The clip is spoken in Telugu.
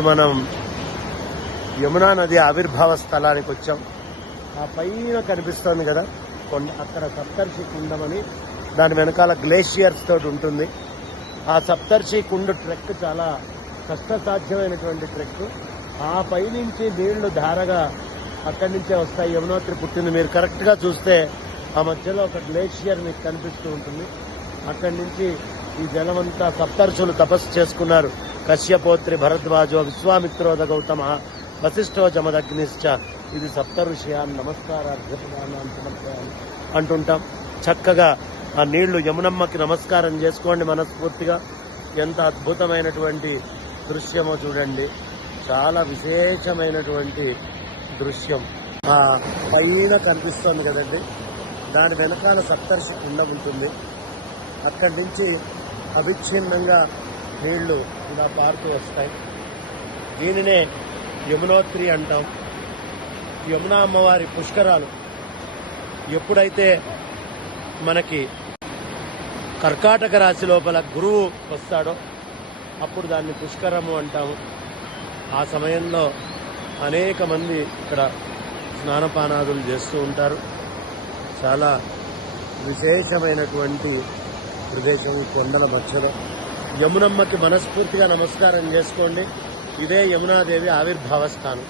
మనం యమునా నది ఆవిర్భావ స్థలానికి వచ్చాం. ఆ పైన కనిపిస్తోంది కదా కొండ, అక్కడ సప్తర్షి కుండమని, దాని వెనకాల గ్లేషియర్స్ తోటి ఉంటుంది. ఆ సప్తర్షి కుండ ట్రెక్ చాలా కష్టసాధ్యమైనటువంటి ట్రెక్. ఆ పైనుంచి నీళ్లు ధారగా అక్కడి నుంచే వస్తాయి. యమునోత్రి పుట్టింది. మీరు కరెక్ట్గా చూస్తే ఆ మధ్యలో ఒక గ్లేషియర్ మీకు కనిపిస్తూ ఉంటుంది. అక్కడి నుంచి ఈ జలమంతా సప్తర్షులు తపస్సు చేసుకున్నారు. కశ్యపోత్రి భరద్వాజో విశ్వామిత్రోద గౌతమ వశిష్ఠో జమదగ్నిశ్చ. ఇది సప్త ఋషియాన్ నమస్కారాన్ని సమర్పయాన్ని అంటుంటాం. చక్కగా ఆ నీళ్లు యమునమ్మకి నమస్కారం చేసుకోండి మనస్ఫూర్తిగా. ఎంత అద్భుతమైనటువంటి దృశ్యమో చూడండి. చాలా విశేషమైనటువంటి దృశ్యం. ఆ పైన కనిపిస్తోంది కదండి, దాని వెనకాల సప్తర్షి కుండ ఉంటుంది. అక్కడి నుంచి అవిచ్ఛిన్నంగా నీళ్లు ఇలా పారుతూ వస్తాయి. దీనినే యమునోత్రి అంటాం. యమునా అమ్మవారి పుష్కరాలు ఎప్పుడైతే మనకి కర్కాటక రాశి లోపల గురువు వస్తాడో అప్పుడు దాన్ని పుష్కరము అంటాము. ఆ సమయంలో అనేక మంది ఇక్కడ స్నానపానాదులు చేస్తూ ఉంటారు. చాలా విశేషమైనటువంటి ప్రదేశం ఈ కొండల మధ్యలో. యమునమ్మకి మనస్ఫూర్తిగా నమస్కారం చేసుకోండి. ఇదే యమునాదేవి ఆవిర్భావ స్థానం.